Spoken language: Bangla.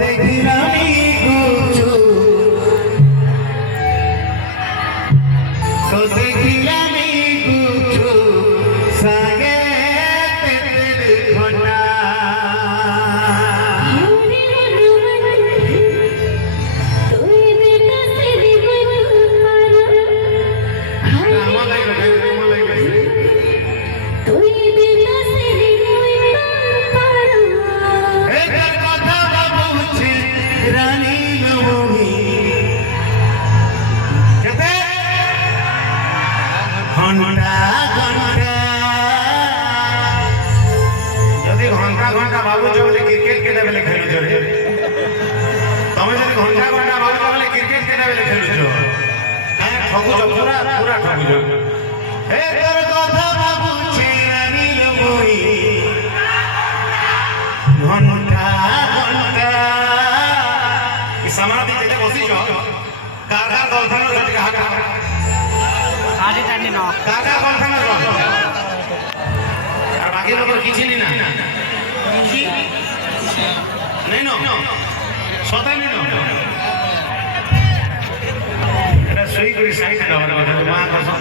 দেখিলামি কুচু তো দেখিলামি কুচু সাগে তেতের ঘটা যদি ঘন্টা ঘন্টা ভাবুছ বলে ক্রিকেট কেତେବେଳେ খেলুছ তুমি যদি ঘন্টা ঘন্টা ভাবুছ বলে ক্রিকেট কেতেବେଳେ খেলুছ হ্যাঁ ঠকুছ পুরা পুরা ঠকুছ হে তোর কথা ভাবুছি রানীল মই ঘন্টা ঘন্টা এই সমাধি যেতে বসিছ কার কার কথা সেটা হাত আগে জানি না কাকা কোনখানে রহ আর বাকি লোক কিছু না নেই না সদাই নেই না এটা সই করে সাইড দেওয়ার কথা মা কথা